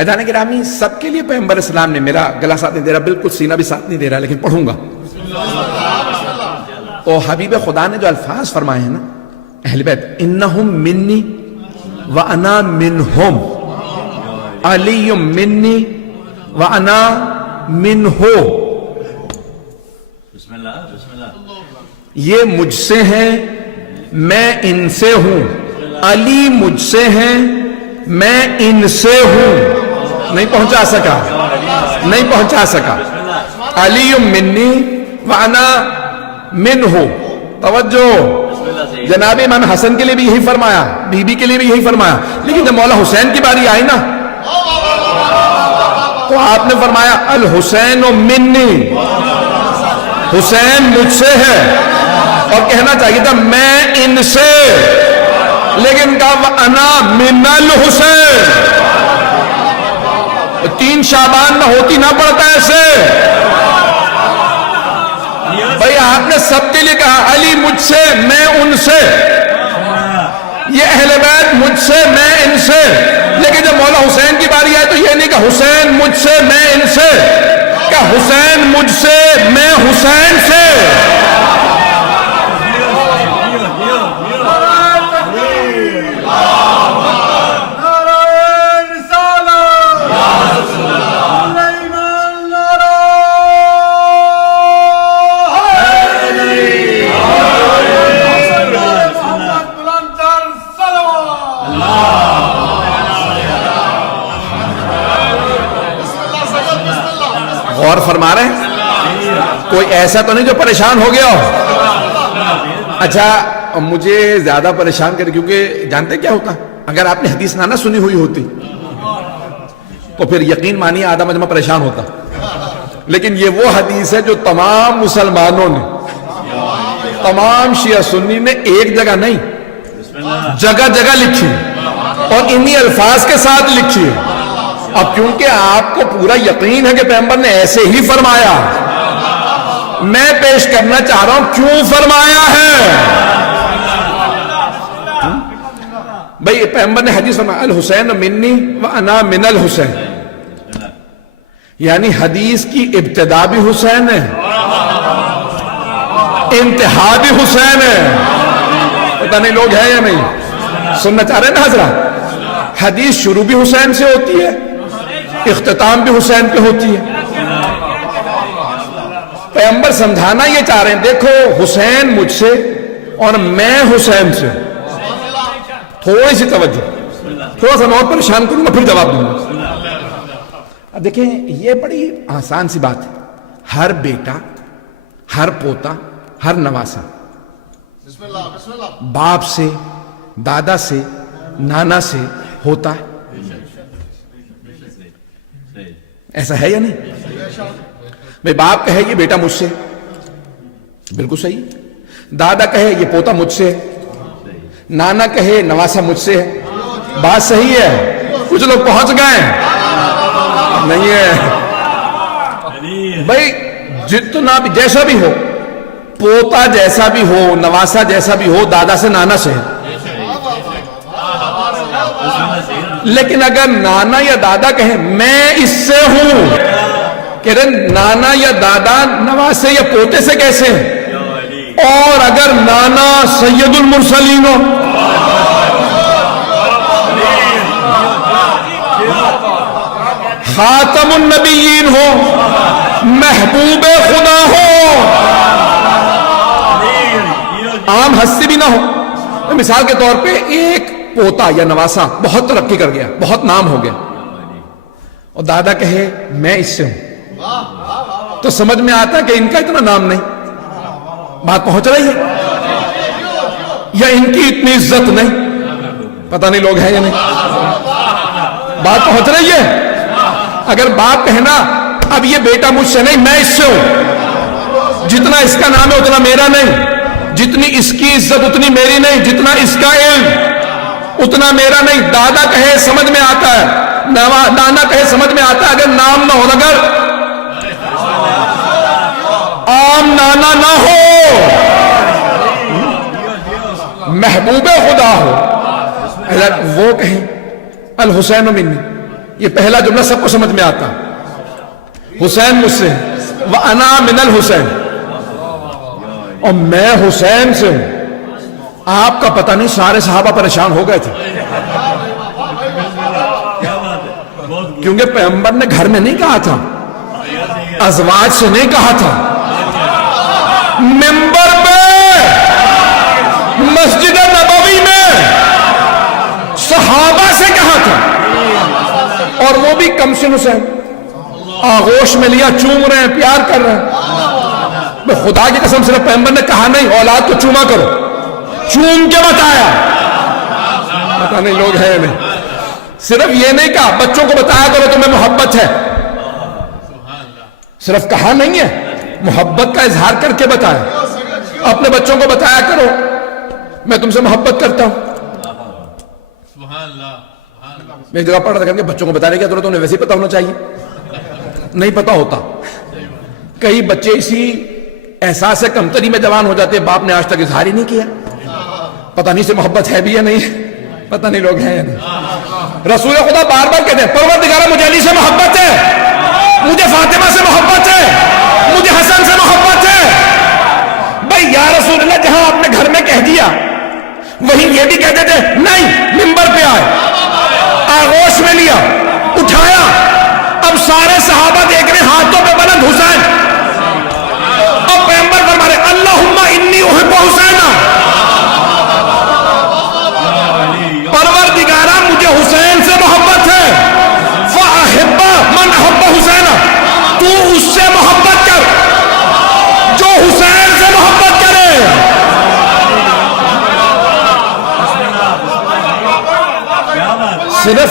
عزیزان گرامی، سب کے لیے پیغمبر اسلام نے، میرا گلا ساتھ نہیں دے رہا، بالکل سینہ بھی ساتھ نہیں دے رہا، لیکن پڑھوں گا. تو حبیب خدا نے جو الفاظ فرمائے ہیں نا اہل بیت، انہم منی وانا منہم، علی منی وانا منہو، یہ مجھ سے ہیں میں ان سے ہوں، علی مجھ سے ہیں میں ان سے ہوں. نہیں پہنچا سکا. علی منی وانا منہو. توجہ، جناب امام حسن کے لیے بھی یہی فرمایا، بی بی کے لیے بھی یہی فرمایا، لیکن جب مولا حسین کی باری آئی نا تو آپ نے فرمایا الحسین منی، حسین مجھ سے ہے، اور کہنا چاہیے تھا میں ان سے، لیکن کہا انا من الحسین. 3 شعبان میں ہوتی نہ پڑتا ایسے. بھئی آپ نے سب کے لیے کہا علی مجھ سے میں ان سے، یہ اہل بیت مجھ سے میں ان سے، لیکن جب مولا حسین کی باری آئی تو یہ نہیں کہ حسین مجھ سے میں ان سے، کہ حسین مجھ سے میں حسین سے. غور فرما رہے ہیں؟ کوئی ایسا تو نہیں جو پریشان ہو گیا ہو؟ اچھا، مجھے زیادہ پریشان کرے، کیونکہ جانتے کیا ہوتا، اگر آپ نے حدیث نہ سنی ہوئی ہوتی تو پھر یقین مانیے آدھا مجمع پریشان ہوتا. لیکن یہ وہ حدیث ہے جو تمام مسلمانوں نے، تمام شیعہ سنی نے ایک جگہ نہیں، جگہ جگہ لکھی اور انہی الفاظ کے ساتھ لکھی ہے. اب کیونکہ آپ کو پورا یقین ہے کہ پیغمبر نے ایسے ہی فرمایا، میں پیش کرنا چاہ رہا ہوں کیوں فرمایا ہے. بھئی پیغمبر نے حدیث فرمایا الحسین منی وانا من الحسین، یعنی حدیث کی ابتدا بھی حسین ہے، انتہا بھی حسین ہے. پتہ نہیں لوگ ہیں یا نہیں سننا چاہ رہے ہیں نا حضرات؟ حدیث شروع بھی حسین سے ہوتی ہے، اختتام بھی حسین پہ ہوتی ہے. پیغمبر سمجھانا یہ چاہ رہے ہیں، دیکھو حسین مجھ سے اور میں حسین سے. تھوڑی سی توجہ، تھوڑا سا میں اور پریشان کروں گا پھر جواب دوں گا. اب دیکھیں یہ بڑی آسان سی بات ہے، ہر بیٹا، ہر پوتا، ہر نواسا باپ سے، دادا سے، نانا سے ہوتا ہے. ایسا ہے یا نہیں؟ بھئی باپ کہے یہ بیٹا مجھ سے، بالکل صحیح. دادا کہے یہ پوتا مجھ سے، نانا کہے نواسا مجھ سے ہے. بات صحیح ہے. کچھ لوگ پہنچ گئے نہیں ہے. بھئی جتنا بھی جیسا بھی ہو، پوتا جیسا بھی ہو، نواسا جیسا بھی ہو، دادا سے نانا سے ہے. لیکن اگر نانا یا دادا کہیں میں اس سے ہوں، کہہ رہے نانا یا دادا نواسے یا پوتے سے کیسے ہیں؟ اور اگر نانا سید المرسلین ہو، خاتم النبیین ہو، محبوب خدا ہو، عام ہستی بھی نہ ہو. مثال کے طور پہ ایک پوتا یا نواسا بہت ترقی کر گیا، بہت نام ہو گیا، اور دادا کہے میں اس سے ہوں، تو سمجھ میں آتا ہے کہ ان کا اتنا نام نہیں. بات پہنچ رہی ہے؟ یا ان کی اتنی عزت نہیں؟ پتہ نہیں لوگ ہیں یا نہیں. بات پہنچ رہی ہے؟ اگر باپ کہنا اب یہ بیٹا مجھ سے نہیں میں اس سے ہوں، جتنا اس کا نام ہے اتنا میرا نہیں، جتنی اس کی عزت اتنی میری نہیں، جتنا اس کا علم اتنا میرا نہیں. دادا کہے سمجھ میں آتا ہے، نانا کہے سمجھ میں آتا ہے. اگر نام نہ ہو، اگر عام نانا نہ ہو، محبوب خدا ہو، وہ کہیں الحسین منی یہ پہلا جملہ سب کو سمجھ میں آتا. حسین مجھ سے وَأَنَا مِنَ الْحُسَيْنِ، اور میں حسین سے ہوں. آپ کا پتہ نہیں سارے صحابہ پریشان ہو گئے تھے، کیونکہ پیغمبر نے گھر میں نہیں کہا تھا، ازواج سے نہیں کہا تھا، منبر پہ مسجد نبوی میں صحابہ سے کہا تھا، اور وہ بھی کم سن حسین. آغوش میں لیا، چوم رہے ہیں، پیار کر رہے ہیں. میں خدا کی قسم صرف پیغمبر نے کہا نہیں اولاد کو چوما کرو، چوم کے بتایا. پتہ نہیں لوگ ہیں نہیں، صرف یہ نہیں کہا بچوں کو بتایا کرو تمہیں محبت ہے، صرف کہا نہیں ہے، محبت کا اظہار کر کے بتایا. اپنے بچوں کو بتایا کرو میں تم سے محبت کرتا ہوں. میں ایک جگہ پڑھ رہا تھا کہ بچوں کو بتانے کی ضرورت انہیں ویسے ہی پتا ہونا چاہیے، نہیں پتا ہوتا. کئی بچے اسی احساس کمتری میں جوان ہو جاتے، باپ نے آج تک اظہار ہی نہیں کیا. پتہ نہیں سے محبت ہے بھی یا نہیں، پتہ نہیں لوگ ہیں یا نہیں. رسول خدا بار بار کہتے ہیں پروردگارہ مجھے علی سے محبت ہے، مجھے فاطمہ سے محبت ہے، مجھے حسن سے محبت ہے. بھائی یا رسول اللہ جہاں آپ نے گھر میں کہہ دیا وہیں یہ بھی کہتے تھے نہیں. ممبر پہ آئے، آغوش میں لیا، اٹھایا. اب سارے صحابہ دیکھ رہے ہاتھوں پہ بلند حسین. اب پیغمبر فرما رہے اللہم انی احب حسینا، پروردگارہ مجھے حسین سے محبت ہے. فاحب من احب حسینا، تو اس سے محبت کر جو حسین سے محبت کرے. صرف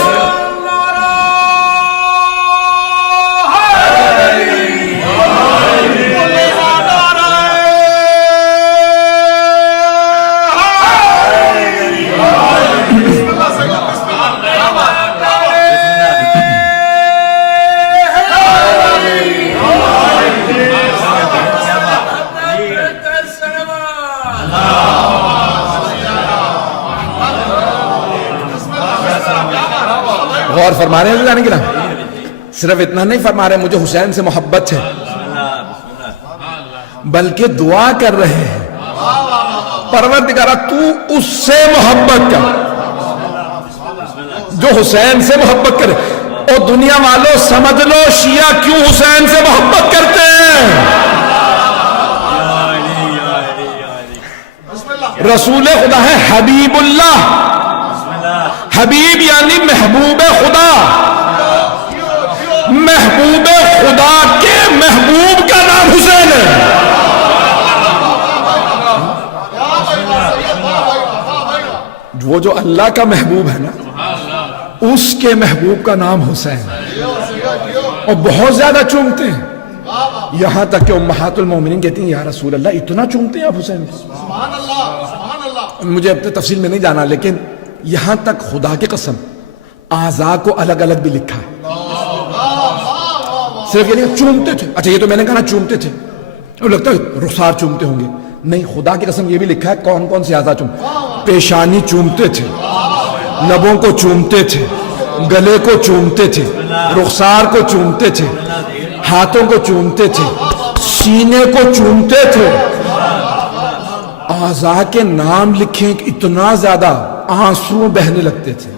غور فرما رہے ہیں جانے کی نا، صرف اتنا نہیں فرما رہے مجھے حسین سے محبت ہے، بلکہ دعا کر رہے ہیں پروردگارہ تو اس سے محبت کر جو حسین سے محبت کرے. اور دنیا والوں سمجھ لو شیعہ کیوں حسین سے محبت کرتے ہیں. رسول خدا ہے حبیب اللہ، حبیب یعنی محبوب خدا. محبوب خدا کے محبوب کا نام حسین ہے. وہ جو اللہ کا محبوب ہے نا اس کے محبوب کا نام حسین ہے. اور بہت زیادہ چومتے ہیں، یہاں تک کہ امہات المومنین کہتی ہیں یا رسول اللہ اتنا چومتے ہیں آپ حسین کو. مجھے اب تفصیل میں نہیں جانا، لیکن یہاں تک خدا کی قسم اعضاء کو الگ الگ بھی لکھا ہے. صرف یہ نہیں چومتے تھے، اچھا یہ تو میں نے کہا نا چومتے تھے، اور لگتا ہے رخسار چومتے ہوں گے، نہیں خدا کی قسم یہ بھی لکھا ہے کون کون سے اعضاء چومتے. پیشانی چومتے تھے، لبوں کو چومتے تھے، گلے کو چومتے تھے، رخسار کو چومتے تھے، ہاتھوں کو چومتے تھے، سینے کو چومتے تھے. اعضاء کے نام لکھیں کہ اتنا زیادہ آنسو بہنے لگتے تھے.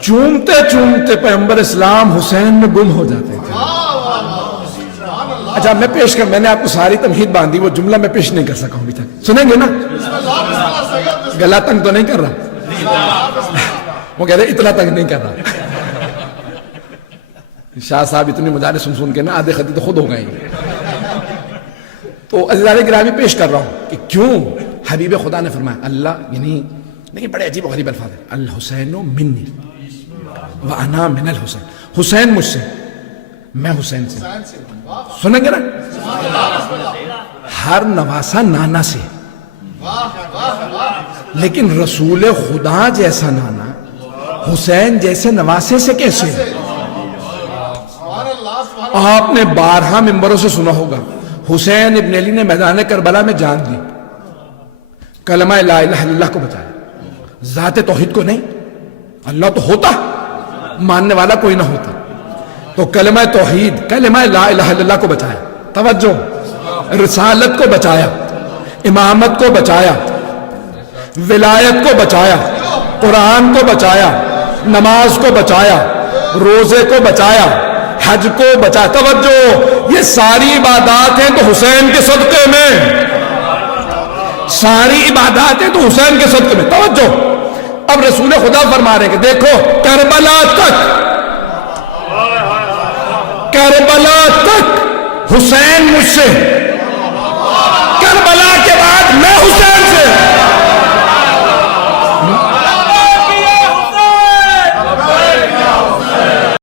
چومتے چومتے پیغمبر اسلام حسین میں گم ہو جاتے تھے. اچھا میں نے آپ کو ساری تمہید باندھی، وہ جملہ میں پیش نہیں کر سکا ہوں ابھی تک، سنیں گے نا؟ گلا تنگ تو نہیں کر رہا، وہ کہہ رہے اتنا تنگ نہیں کر رہا. شاہ صاحب اتنی مجالس سن کے نا آدھے خطی تو خود ہو گئے. تو عزیزان گرامی پیش کر رہا ہوں کہ کیوں حبیب خدا نے فرمایا اللہ، یعنی نہیں بڑے عجیب و غریب الفاظ ہیں، الحسین منی وانا من الحسین. حسین مجھ سے، میں حسین سے. سنیں گے نا؟ ہر نواسا نانا سے، لیکن رسول خدا جیسا نانا حسین جیسے نواسے سے کیسے؟ آپ نے بارہا ممبروں سے سنا ہوگا حسین ابن علی نے میدان کربلا میں جان دی، کلمہ لا الہ الا اللہ کو بتایا، ذات توحید کو نہیں. اللہ تو ہوتا ماننے والا کوئی نہ ہوتا. تو کلمہ توحید، کلمہ لا الہ الا اللہ کو بچایا. توجہ، رسالت کو بچایا، امامت کو بچایا، ولایت کو بچایا، قرآن کو بچایا، نماز کو بچایا، روزے کو بچایا، حج کو بچایا. توجہ، یہ ساری عبادات ہیں تو حسین کے صدقے میں، ساری عبادات ہیں تو حسین کے صدقے میں. توجہ، اب رسول خدا فرما رہے ہیں کہ دیکھو کربلا تک، کربلا تک حسین مجھ سے، کربلا کے بعد میں حسین سے.